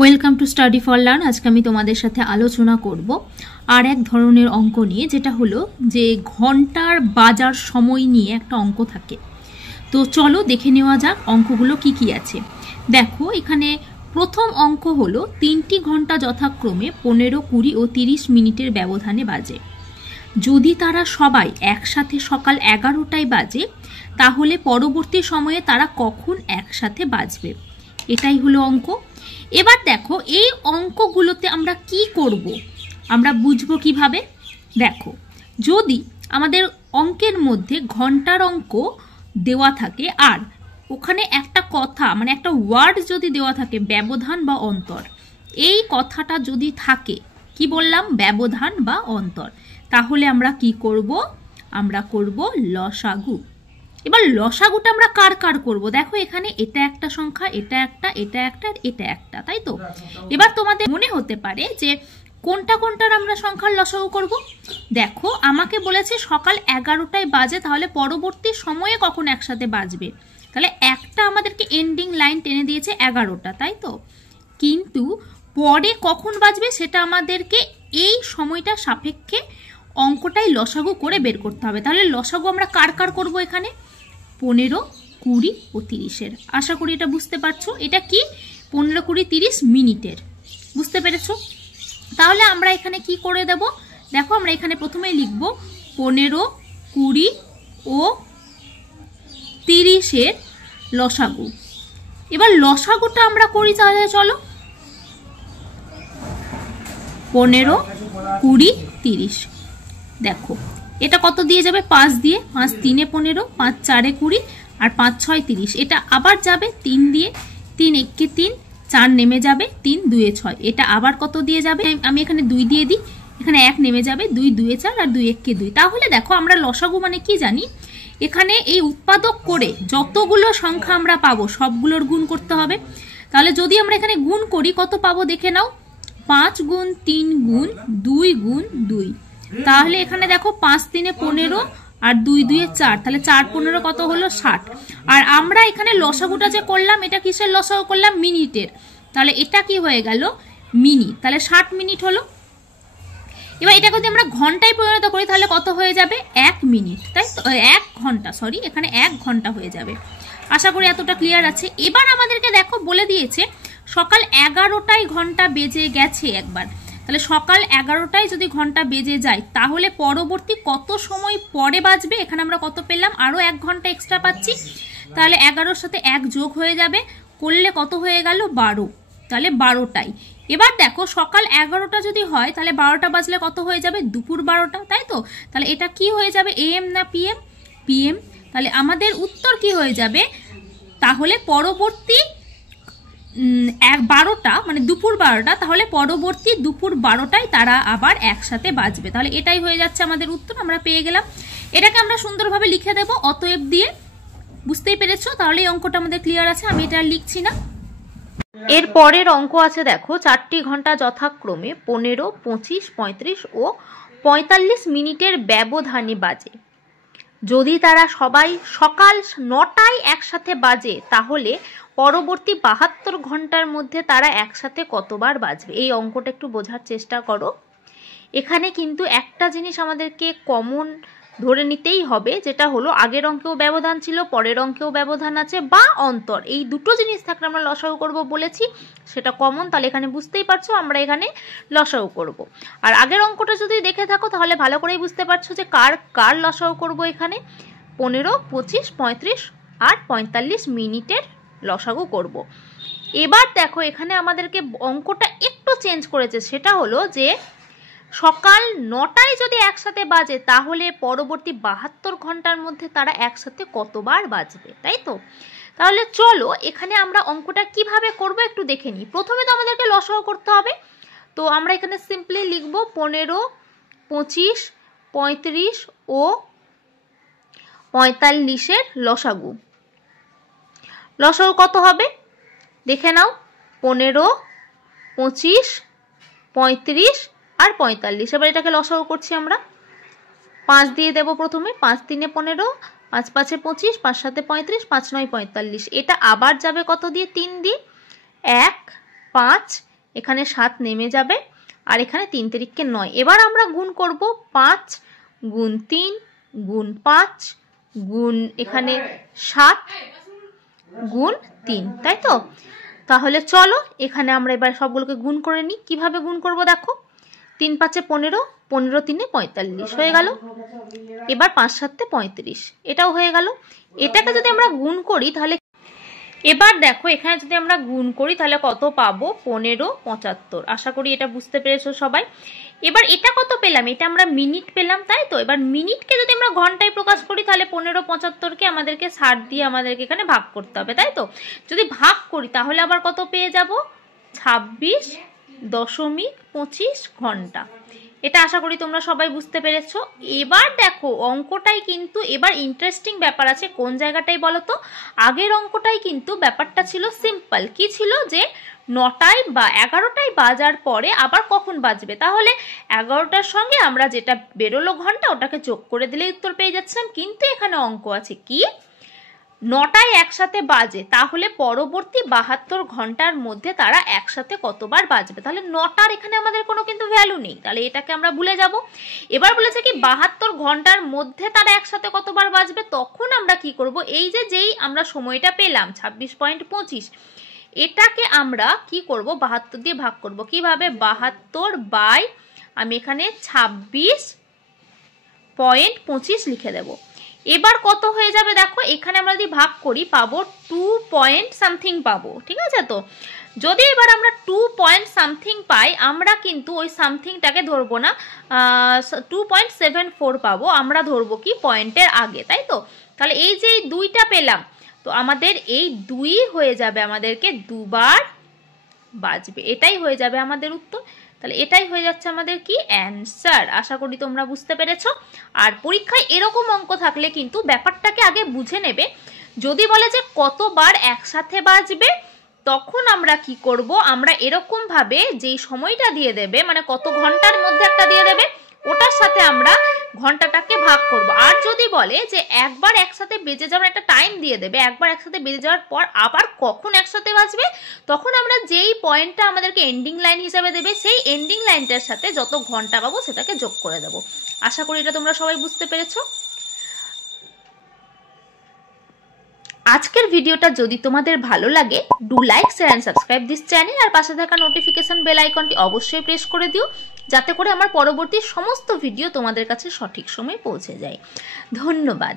Welcome to study for learn. আজকে আমি তোমাদের সাথে আলোচনা করব আর এক ধরনের অঙ্ক নিয়ে, যেটা হলো যে ঘন্টার বাজার সময় নিয়ে একটা অঙ্ক থাকে। তো চলো দেখে নেওয়া যাক অঙ্কগুলো কি কি আছে। দেখো এখানে প্রথম অঙ্ক হলো 3টি ঘন্টা যথাক্রমে 15, 20 ও 30 মিনিটের ব্যবধানে বাজে। যদি তারা সবাই একসাথে সকাল 11টায় বাজে, তাহলে পরবর্তী সময়ে তারা কখন একসাথে বাজবে? এটাই হলো অঙ্ক। এবার দেখো এই অঙ্কগুলোতে আমরা কি করব, আমরা বুঝবো কিভাবে। দেখো যদি আমাদের অঙ্কের মধ্যে ঘন্টার অঙ্ক দেওয়া থাকে আর ওখানে একটা কথা মানে একটা ওয়ার্ড যদি দেওয়া থাকে ব্যবধান বা অন্তর, এই কথাটা যদি থাকে, কি বললাম, ব্যবধান বা অন্তর, তাহলে আমরা কি করব? আমরা করব লসাগু। এবার লসাগুটা আমরা কার কার করব? দেখো এখানে এটা একটা সংখ্যা, এটা একটা, এটা একটা, এটা একটা, তাই তো? এবার তোমাদের মনে হতে পারে যে কোনটা কোনটার আমরা সংখ্যার লসাগু করব। দেখো আমাকে বলেছে সকাল 11টায় বাজে, তাহলে পরবর্তী সময়ে কখন একসাথে বাজবে? তাহলে একটা আমাদেরকে এন্ডিং লাইন টেনে দিয়েছে 11টা, তাই তো? কিন্তু পরে কখন বাজবে সেটা আমাদেরকে এই সময়টা সাপেক্ষে অঙ্কটাই লসাগু করে বের করতে হবে। তাহলে লসাগু আমরা কার কার করব? এখানে 15, 20 ও 30-এর। আশা করি এটা বুঝতে পারছো। এটা কি 15, 20, 30 মিনিটের, বুঝতে পেরেছো? তাহলে আমরা এখানে কি করে দেব? দেখো আমরা এখানে প্রথমেই লিখব 15, 20 ও 30-এর লসাগু। এবার লসাগুটা আমরা করি, তাহলে চলো 15, 20, 30। দেখো এটা কত দিয়ে যাবে? 5 দিয়ে। 5 3 15, 5 4 20 আর 5 6 30। এটা আবার যাবে 3 দিয়ে, 3 1 3, 4 নেমে যাবে, 3 2 6। এটা আবার কত দিয়ে যাবে? আমি এখানে 2 দিয়ে দিই, এখানে 1 নেমে যাবে, 2 2 4 আর 2 1 2। তাহলে দেখো আমরা লসাগু মানে কি জানি, এখানে এই উৎপাদক করে যতগুলো সংখ্যা আমরা পাবো সবগুলোর গুণ করতে হবে। তাহলে যদি আমরা এখানে গুণ করি কত পাবো দেখে নাও, 5 গুণ 3 গুণ 2 গুণ 2। তাহলে এখানে দেখো 5 3 15 আর 2 2 4, তাহলে 4 15 কত হলো? 60। আর আমরা এখানে লসাগুটা যে করলাম, এটা কিসের লসাগু করলাম? মিনিটের। তাহলে এটা কি হয়ে গেল? মিনিট। তাহলে 60 মিনিট হলো। এবার এটা যদি আমরা ঘন্টায় পরিণত করি তাহলে কত হয়ে যাবে? 1 মিনিট, তাই তো? 1 ঘন্টা, সরি, এখানে 1 ঘন্টা হয়ে যাবে। আশা করি এতটা ক্লিয়ার আছে। এবার আমাদেরকে দেখো বলে দিয়েছে সকাল 11টায় ঘন্টা বেজে গেছে একবার। তাহলে সকাল 11টায় যদি ঘন্টা বেজে যায় তাহলে পরবর্তী কত সময় পরে বাজবে? এখানে আমরা কত পেলাম? আরো 1 ঘন্টা এক্সট্রা পাচ্ছি। তাহলে 11-র সাথে 1 যোগ হয়ে যাবে, করলে কত হয়ে গেল? 12। তাহলে 12টায়। এবার দেখো সকাল 11টা যদি হয় তাহলে 12টা বাজলে কত হয়ে যাবে? দুপুর 12টা, তাই তো? তাহলে এটা কি হয়ে যাবে? AM না PM? PM। তাহলে আমাদের উত্তর কি হয়ে যাবে? তাহলে পরবর্তী 12টা মানে দুপুর 12টা, তাহলে পরবর্তী দুপুর 12টায় তারা আবার একসাথে বাজবে। তাহলে এটাই হয়ে যাচ্ছে আমাদের উত্তর, আমরা পেয়ে গেলাম। এটাকে আমরা সুন্দরভাবে লিখে দেব অতএব দিয়ে। বুঝতেই পেরেছো? তাহলে এই অঙ্কটা আমাদের ক্লিয়ার আছে, আমি এটা লিখছি না। এর পরের অঙ্ক আছে, দেখো 4টি ঘন্টা যথাক্রমে 15, 25, 35 ও 45 মিনিটের ব্যবধানে বাজে। যদি তারা সবাই সকাল 9টায় একসাথে বাজে, তাহলে পরবর্তী 72 ঘন্টার মধ্যে তারা একসাথে কতবার বাজবে? এই অঙ্কটা একটু বোঝার চেষ্টা করো। এখানে কিন্তু একটা জিনিস আমাদেরকে কমন ধরে নিতেই হবে, যেটা হলো আগের অঙ্কেও ব্যবধান ছিল, পরের অঙ্কেও ব্যবধান আছে বা অন্তর। এই দুটো জিনিস থাকলে আমরা লসাগু করব বলেছি, সেটা কমন। তাহলে এখানে বুঝতেই পারছো আমরা এখানে লসাগু করব। আর আগের অঙ্কটা যদি দেখে থাকো তাহলে ভালো করেই বুঝতে পারছো যে কার কার লসাগু করব। এখানে 15, 25, 35 আর 45 মিনিটের লসাগু করব। এবার দেখো এখানে আমাদেরকে অঙ্কটা একটু চেঞ্জ করেছে, সেটা হলো যে সকাল 9টায় যদি একসাথে বাজে তাহলে পরবর্তী 72 ঘন্টার মধ্যে তারা একসাথে কতবার বাজবে, তাই তো? তাহলে চলো এখানে আমরা অঙ্কটা কিভাবে করব একটু দেখে নিই। প্রথমে তো আমাদেরকে লসাগু করতে হবে, তো আমরা এখানে সিম্পলি লিখব 15, 25, 35 ও 45-এর লসাগু। লসাগু কত হবে দেখে নাও, 15, 25, 35 আর 45। এবার এটাকে লসাগু করছি আমরা। 5 দিয়ে দেব প্রথমে, 5 3 15, 5 5 25, 5 7 35, 5 9 45। এটা আবার যাবে কত দিয়ে? 3 দিয়ে। 1 5, এখানে 7 নেমে যাবে, আর এখানে 3 তিরিককে 9। এবার আমরা গুণ করব 5 গুণ 3 গুণ 5 গুণ এখানে 7 গুণ 3, তাই তো? তাহলে চলো এখানে আমরা এবার সবগুলোকে গুণ করে নিই। কিভাবে গুণ করব দেখো, 3 5 15, 15 3 45 হয়ে গেল। এবার 5 7 35, এটাও হয়ে গেল। এটাকে যদি আমরা গুণ করি তাহলে, এবার দেখো এখানে যদি আমরা গুণ করি তাহলে কত পাবো, 15 75। আশা করি এটা বুঝতে পেরেছো সবাই। এবার এটা কত পেলাম, এটা আমরা মিনিট পেলাম, তাই তো? এবার মিনিটকে যদি আমরা ঘন্টায় প্রকাশ করি তাহলে 15 75কে আমাদেরকে 60 দিয়ে আমাদেরকে এখানে ভাগ করতে হবে, তাই তো? যদি ভাগ করি তাহলে আবার কত পেয়ে যাব, 26.25 ঘন্টা। এটা আশা করি তোমরা সবাই বুঝতে পেরেছো। এবার দেখো অঙ্কটাই কিন্তু এবার ইন্টারেস্টিং ব্যাপার আছে। কোন জায়গাটাই বলো তো, আগের অঙ্কটাই কিন্তু ব্যাপারটা ছিল সিম্পল। কি ছিল, যে 9টায় বা 11টায় বাজার পরে আবার কখন বাজবে, তাহলে 11টার সঙ্গে আমরা যেটা বেরোলো ঘন্টা ওটাকে যোগ করে দিলেই উত্তর পেয়ে যাচ্ছিলাম। কিন্তু এখানে অঙ্ক আছে কি, 9টায় একসাথে বাজে, তাহলে পরবর্তী 72 ঘন্টার মধ্যে তারা একসাথে কতবার বাজবে। তাহলে 9টার এখানে আমাদের কোনো কিন্তু ভ্যালু নেই, তাহলে এটাকে আমরা ভুলে যাব। এবার বলেছে কি 72 ঘন্টার মধ্যে তারা একসাথে কতবার বাজবে, তখন আমরা কি করব, এই যে যেই আমরা সময়টা পেলাম 26.25, এটাকে আমরা কি করব, 72 দিয়ে ভাগ করব। কিভাবে, 72 বাই আমি এখানে 26.25 লিখে দেব। এবার কত হয়ে যাবে দেখো, এখানে আমরা যদি ভাগ করি পাবো 2 পয়েন্ট সামথিং পাবো, ঠিক আছে? তো যদি এবার আমরা 2 পয়েন্ট সামথিং পাই, আমরা কিন্তু ওই সামথিংটাকে ধরবো না, 2.74 পাবো, আমরা ধরবো কি পয়েন্টের আগে, তাই তো? তাহলে এই যে 2টা পেলাম, তো আমাদের এই 2 হয়ে যাবে আমাদেরকে 2 বার বাজবে, এটাই হয়ে যাবে আমাদের উত্তর। তাহলে এটাই হয়ে যাচ্ছে আমাদের কি অ্যানসার। আশা করি তোমরা বুঝতে পেরেছো। আর পরীক্ষায় এরকম অঙ্ক থাকলে কিন্তু ব্যাপারটাকে আগে বুঝে নেবে। যদি বলে যে কতবার একসাথে বাজবে, তখন আমরা কি করব, আমরা এরকম ভাবে যেই সময়টা দিয়ে দেবে, মানে কত ঘন্টার মধ্যে একটা দিয়ে দেবে, ওটার সাথে আমরা ঘন্টাটাকে ভাগ করব। আর যদি বলে যে একবার একসাথে বেজে যাওয়ার একটা টাইম দিয়ে দেবে, একবার একসাথে বেজে যাওয়ার পর আবার কখন একসাথে বাজবে, তখন আমরা যেই পয়েন্টটা আমাদেরকে এন্ডিং লাইন হিসেবে দেবে, সেই এন্ডিং লাইনটার সাথে যত ঘন্টা পাবো সেটাকে যোগ করে দেব। আশা করি এটা তোমরা সবাই বুঝতে পেরেছো। আজকের ভিডিওটা যদি তোমাদের ভালো লাগে, do like, share and subscribe this channel, আর পাশে থাকা নোটিফিকেশন বেল আইকনটি অবশ্যই প্রেস করে দিও, যাতে করে আমার পরবর্তী সমস্ত ভিডিও তোমাদের কাছে সঠিক সময়ে পৌঁছে যায়। ধন্যবাদ।